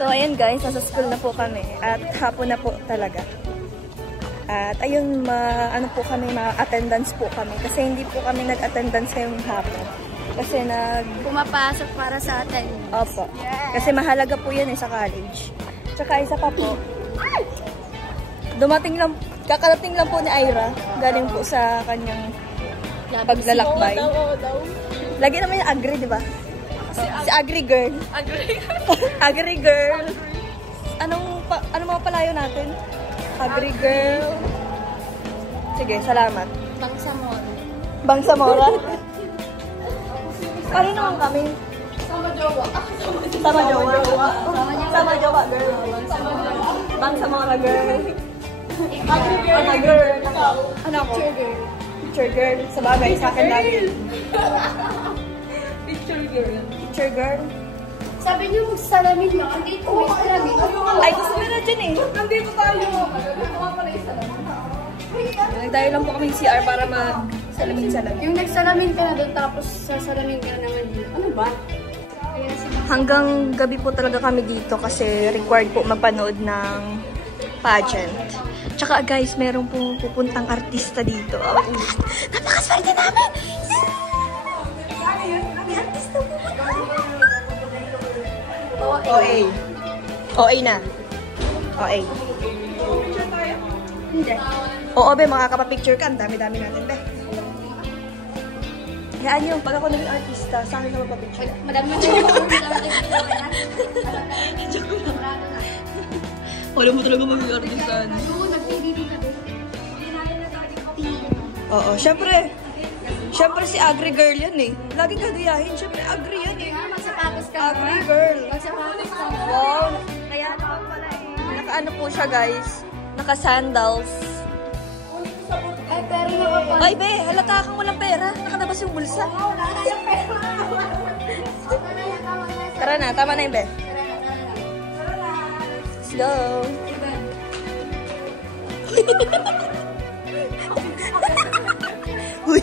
So, ayan guys, nasa school na po kami. At hapon na po talaga. At ayun, ano po kami, ma-attendance po kami. Kasi hindi po kami nag-attendance ngayong hapon. Kasi pumapasok para sa atin. Opo. Yeah. Kasi mahalaga po yan sa college. Tsaka isa pa po, kakarating lang po ni Ira. Galing po sa kanyang paglalakbay. Lagi naman yung agri, di ba? Si Agri Girl. Agri Girl. Ano mga palayo natin? Agri Girl. Sige, salamat. Bangsamora. Bangsamora? Kali naman kami. Sama jowa. Sama jowa. Sama jowa, girl. Bangsamora, girl. Agri Girl. Agri Girl. Ano ako? Picture girl. Picture girl. Sa bagay, sa akin lagi. Picture girl. Picture girl. Sabi niyo magsalamin lang. Andito may salamin. Ay, gusto mo na dyan eh. Nandito tayo. Nagagawa pala yung salamin. Nagdayo lang po kami CR para mag-salamin-salamin. Yung nagsalamin ka na doon tapos sasalamin ka na naman dito. Ano ba? Hanggang gabi po talaga kami dito kasi required po magpanood ng pageant. Tsaka guys, meron po pupuntang artista dito. Oh, napakaswerte namin! May artista po. OA. OA na. OA. Hindi. Oo, be, makakapapicture ka. Ang dami-dami natin, be. Hayaan nyo, pag ako naging artista, sa akin na mapapicture. Madami mo siya. Joke lang. Wala mo talaga maging artista. Oo, syempre. Syempre si Agri Girl yan eh. Laging kagayahin. Syempre, Agri yan eh. Magsapatos ka. Agri Girl. Magsapatos ka. Wow. Kaya naman pala eh. Naka-ano po siya, guys. Naka-sandals. Ay, pero nakapal. Ay, be, halata kang walang pera. Nakalabas yung bulsa. Wala na yung pera. Tara na, tama na yun, be. Let's go. Uy.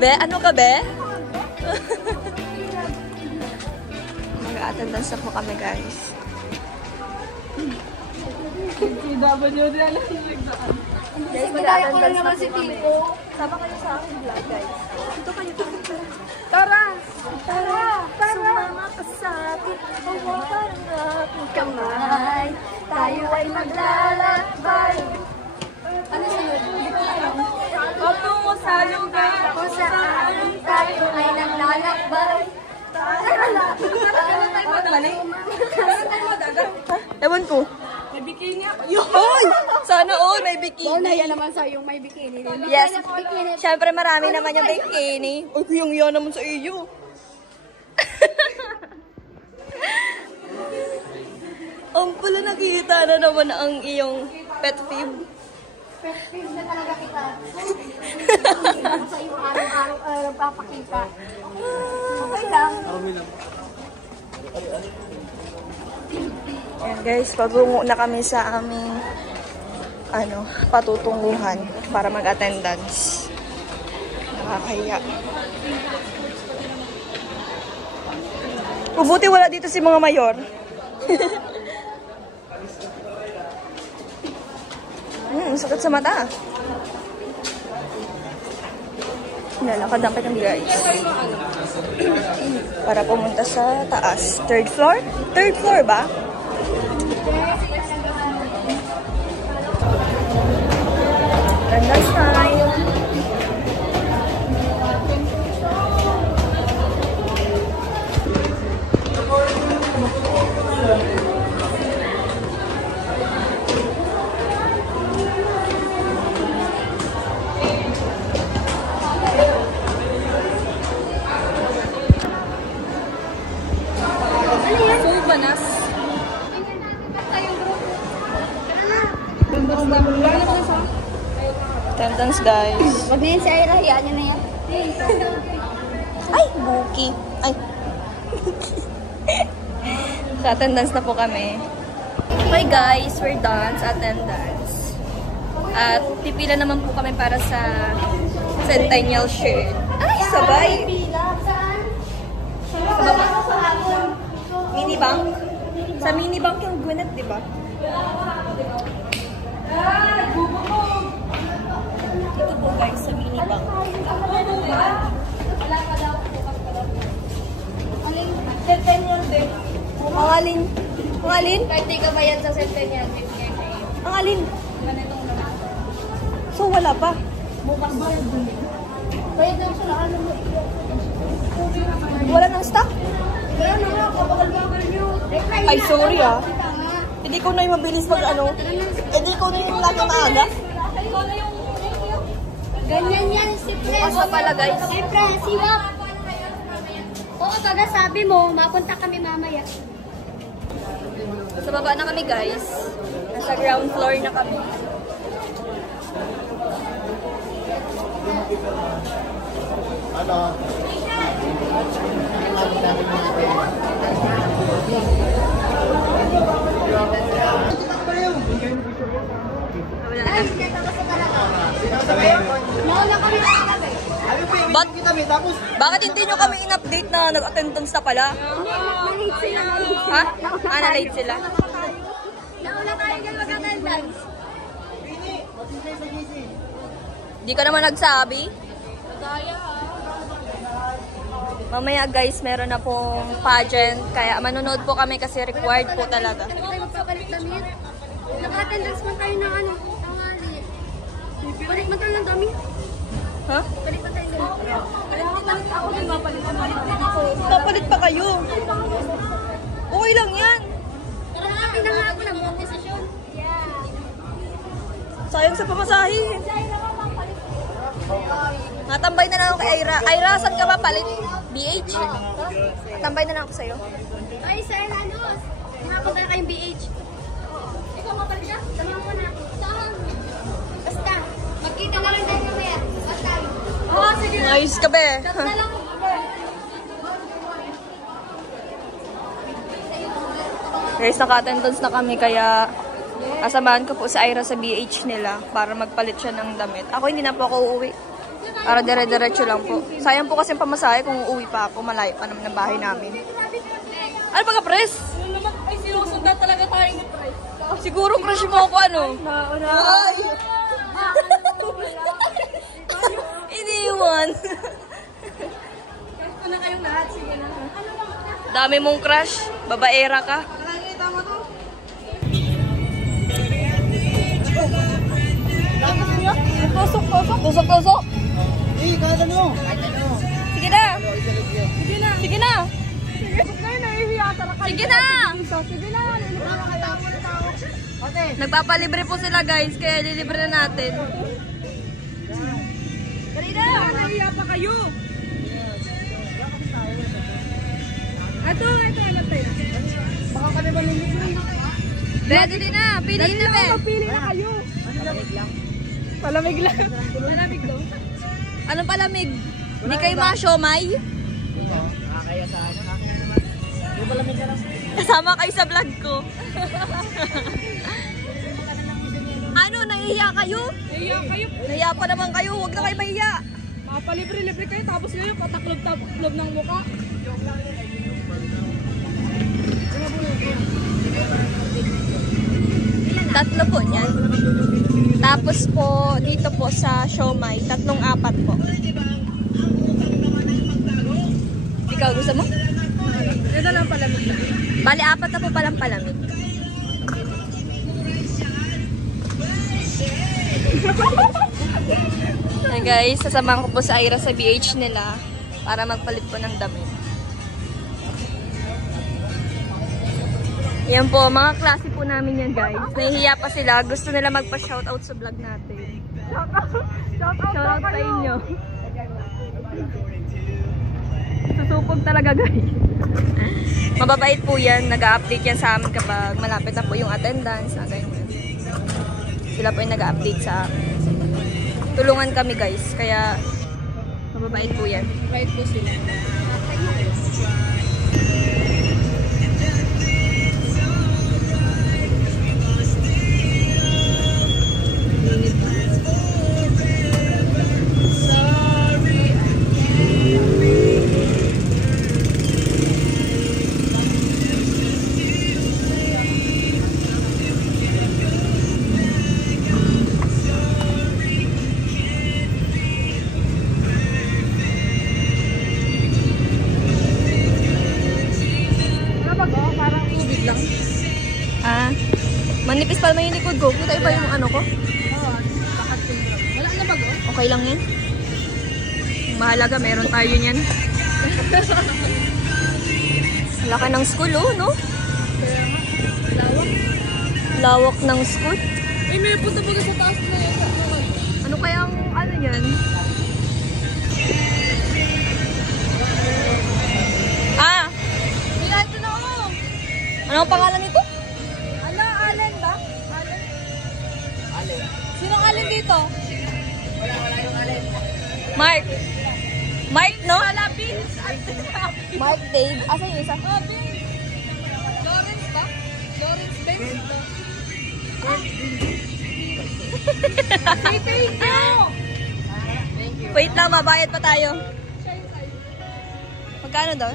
Be, ano ka, be? Mag-attendance na po kami, guys. Guys, mag-attendance na po kami. Sama kayo sa akin vlog, guys. Dito kayo. Tara! Tara! Sumama ka sa akin. Hawakan ang aking Kamay, tayo ay maglalakbay. Ano sa'yo? Patungo sa lugar Kung saan tayo ay naglalakbay. Mali? Ewan ko. May bikini ako. Hoy! Sana all may bikini. Yan naman sa'yo yung may bikini. Yes. Siyempre marami naman yung bikini. Uy, kuyang naman sa iyo. Ang pala nakita na naman ang iyong pet peeve. Pet peeve na talaga kita. Sa iyo araw-araw papakita. Okay lang. Ayan guys, patungo na kami sa aming patutunguhan para mag-attendance. Nakakahiya. Mabuti wala dito si mga mayor. Sakit sa mata. Nalakad ang kitang guys. Para pumunta sa taas. Third floor? Third floor ba? Attendance time. Attendance guys. Wag na yun si Ira, hiyaan nyo na yan. Ay, Buki. Ay. Sa attendance na po kami. Okay guys, we're done sa attendance. At pipila naman po kami para sa centennial shirt. Ay, sabay. Saan? Sa baba. Mini bank? Sa mini bank yung Gwyneth, di ba? Ito po guys, sa mini bank. Centennial din. Ang alin? Ang alin? Kahit di ka bayad sa Centennial. Ang alin? Ganitong naman. So wala pa. Bukas bayad dun. Bayad lang sila. Ano mo? Wala nang stock? Kaya na nga, kabagal-bagal nyo. Ay, sorry ah. Hindi ko na yung mabilis pag ano. Hindi ko na yung lagi maaga. Ganyan yan, si Pres. Asa pala guys? Si Pres, si Wap. Oo, baga sabi mo, mapunta kami mamaya. Sa baba na kami guys. Nasa ground floor na kami. Ano? Nauna kami sa kami. Bakit hindi nyo kami in-update na nag-attendance na pala? Na-late sila. Ha? Na-late sila? Nauna tayo gan mag-attendance. Di ka naman nagsabi? Mamaya guys, meron na pong pageant. Kaya manonood po kami kasi required po talaga. Tayo magpapalit damit. Naka-attendance man tayo ng ano, tangali. Balik man tayo ng dami. Ha? Balik man tayo ng dami. Ako din mapalit man tayo. Papalit pa kayo. Okay lang yan. Nakakati na nga ako ng motivation. Yeah. Sayang sa pamasahe. Natambay na lang ako kay Ira. Ira, saan ka ba palit? BH? Natambay na lang ako sa'yo. Ay, sir, ano? Nakapagay kayong BH. Ikaw mapalit ka? Samahan ko na. Saan? Basta. Magkita na lang tayo mamaya. Basta. Oo, sige na. Ayos ka be. Chat na lang. Guys, naka-attendance na kami kaya asamahan ko po si Ira sa BH nila para magpalit siya ng damit. Ako hindi na po ako uuwi. Para dire-diretso lang po. Sayang po kasi pamasahe kung uuwi pa ako. Malayo pa naman ng bahay namin. Ano ba ka, Pres? Ay, sinusundan talaga tayo ni Pres. Siguro crush mo ako ano? Ay! Iniwan. Crush ko na kayong lahat. Sige na. Dami mong crush. Babaera ka. Nakakita mo to? Tusok. Eh, kahit ano? Sige na. Sige na. Sige na. Nahihiya talaga. Sige na. Sige na. Ate. Nagpapalibre po sila guys, kaya lilibre na natin. Dali na. Nahihiya pa kayo. Ito, alam tayo. Baka ka na ba lilibre? Be, dali na. Piliin na, be. Magpili na kayo. Palamig lang. Palamig lang. Anong palamig? Hindi kayo mga siomay? Kaya sa akin naman. Yung palamig ka lang. Kasama kayo sa vlog ko. Ano, nahihiya kayo? Nahihiya kayo. Nahiya pa naman kayo. Huwag na kayo mahiya. Makapalibre-libre kayo tapos ngayon pataklob ng mukha. Tatlo po niyan. Tapos po, dito po sa siomay, 3-4 po. Ikaw, gusto mo? Ito lang palamig na. Bali, 4 na po palang palamig. Hey guys, sasamahan ko po sa Ira sa BH nila para magpalit po ng damit. Yan po, mga klase po namin yan guys. Nahihiya pa sila. Gusto nila magpa-shoutout sa vlog natin. Shoutout sa inyo. Susupog talaga guys. Mababait po yan. Nag-update yan sa amin kapag malapit na po yung attendance. Sila po yung nag-update sa amin. Tulungan kami guys. Kaya mababait po yan. Right po sila. Wait lang. Manipis pa naman yung likod ko. Kita iba yung ano ko? Oo, bakit ko. Wala na ba go? Okay lang yan. Mahalaga, meron tayo niyan. Laki ng school, oh, no? Kaya nga, lawak. Lawak ng school. Eh, may punta ba sa taas na yun? Ano kayang, ano yan? May ito na ako. Ano ang pangalan nito? Ala, Allen ba? Allen? Allen. Sinong Allen dito? Wala yung alin. Mark. Mark, no? Ala, Vince. Mark Dave. Asa yung isa? Oh, Vince. Lawrence ba? Lawrence Vince? Thank you. Wait lang, mabayad pa tayo. Magkano daw?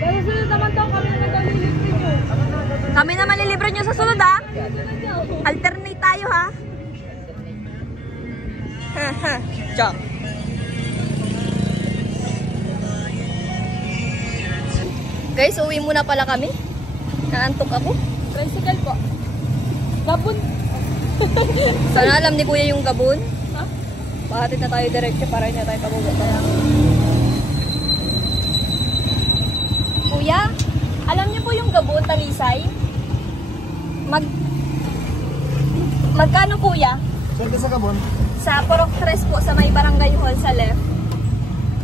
Pero sunod naman daw kami na nag-alilibre nyo. Kami na malilibre nyo sa sunod, ha? Alternate tayo, ha? Joke. Guys, uwi muna pala kami. Naantok ako. Tricycle po. Gabon. Sana alam ni Kuya yung gabon. Ha? Pahatid na tayo diretso para hindi na tayo pababa. Kuya, alam niyo po yung gabon, Talisay? Magkano, Kuya? Saan ka sa Gabon? Sa Porok 3 po, sa may barangay hall sa left.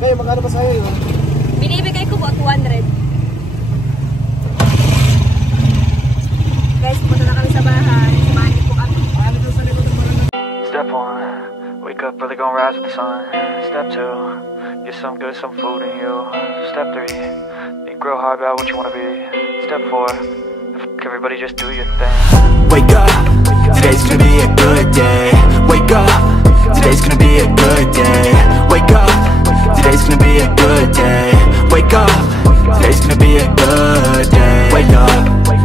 Kayo, magkano ba sa'yo yun? Binibigay ko po 200. Guys, punta na kami sa bahay. Samahan niyo po kami. Step 1, wake up early, gonna rise with the sun. Step 2, get some good, some food in you. Step 3, think real hard about what you wanna be. Step 4, everybody just do your thing. Wake up, today's gonna be a good day. Wake up, today's gonna be a good day. Wake up, today's gonna be a good day. Wake up, today's gonna be a good day. Wake up,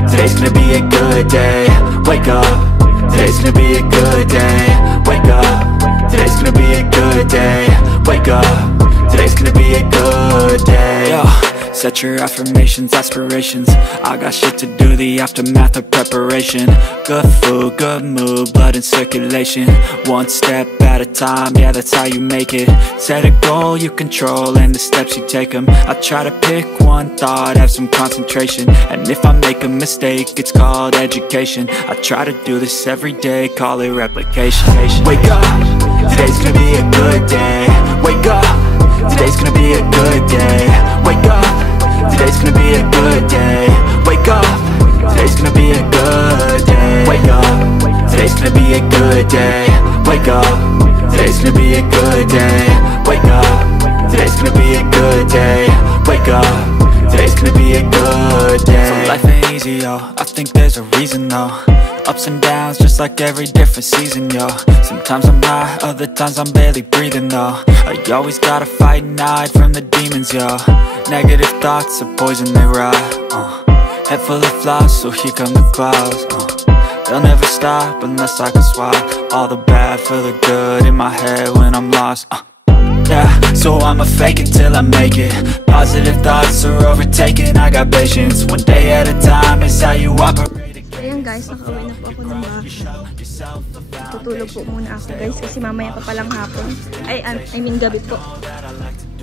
today's gonna be a good day. Wake up, today's gonna be a good day. Wake up, today's gonna be a good day. Wake up, today's gonna be a good day. Yo, set your affirmations, aspirations. I got shit to do, the aftermath of preparation. Good food, good mood, blood in circulation. One step at a time, yeah, that's how you make it. Set a goal you control and the steps you take them. I try to pick one thought, have some concentration. And if I make a mistake, it's called education. I try to do this every day, call it replication. Wake up, today's gonna be a good day. Wake up, today's gonna be a good day. Wake up, today's gonna be a good day. Wake up, today's gonna be a good day. Wake up, today's gonna be a good day. Wake up, today's gonna be a good day. Wake up, today's gonna be a good day. Wake up, today's gonna be a good day. So life ain't easy, yo, I think there's a reason though. Ups and downs, just like every different season, yo. Sometimes I'm high, other times I'm barely breathing, though. I always gotta fight and hide from the demons, yo. Negative thoughts are poison, they rot. Head full of flies, so here come the clouds. They'll never stop unless I can swap all the bad for the good in my head when I'm lost. Yeah, so I'ma fake it till I make it. Positive thoughts are overtaken, I got patience. One day at a time is how you operate. Ayan guys, nakauwi na po ako ng bahay. Tutulog po muna ako guys kasi mamaya pa palang hapon. I mean gabi po.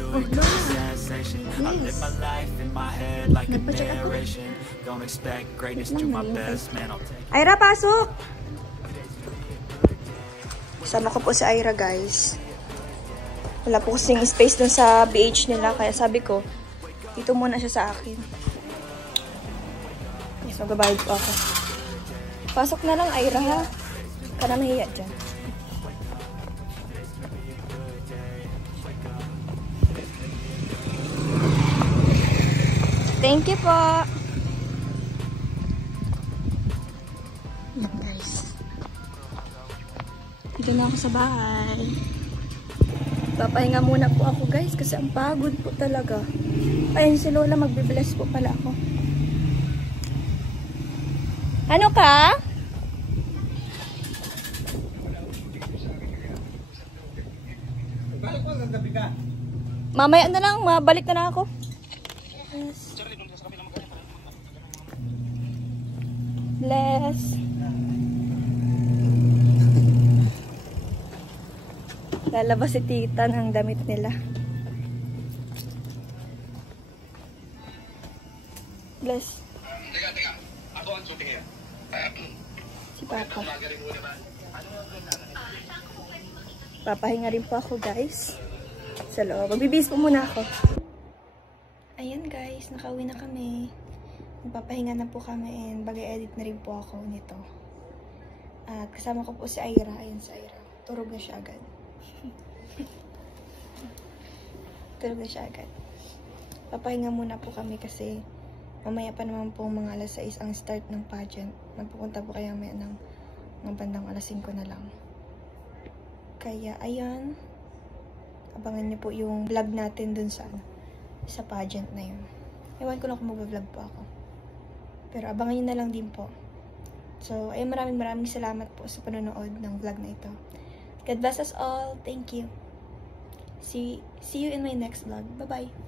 Oh, Lola. Yes. Nagpa-check ako. Ira, pasok! Kasama ko po si Ira guys. Wala po kasing space dun sa BH nila kaya sabi ko, dito muna siya sa akin. So, gabayad po ako. Pasok na lang, Ira, ha? Ka na mahiya dyan. Thank you po. Yan, guys. Dito na ako sa bahay. Papahinga muna po ako, guys, kasi ang pagod po talaga. Ayun si Lola, magbe-bless po pala ako. Ano ka? Mamaya na lang, mabalik na lang ako. Yes. Bless. Lalabas si tita ng damit nila. Bless. Teka. Ako ang shooting yan. Si Papa. Papahinga rin po ako, guys. Sa loob. Magbibihis po muna ako. Ayan, guys. Nakauwi na kami. Magpapahinga na po kami and bagay-edit na rin po ako nito. At kasama ko po si Aira. Ayan si Aira. Turog na siya agad. Turog na siya agad. Papahinga muna po kami kasi mamaya pa naman po mga alas 6 ang start ng pageant. Magpupunta po kaya mamaya ng mga bandang alas 5 na lang. Kaya, ayan. Abangan niyo po yung vlog natin dun sa pageant na yun. Ewan ko lang kung mag-vlog po ako. Pero abangan niyo na lang din po. So, ayun, maraming salamat po sa panonood ng vlog na ito. God bless us all. Thank you. See you in my next vlog. Bye-bye.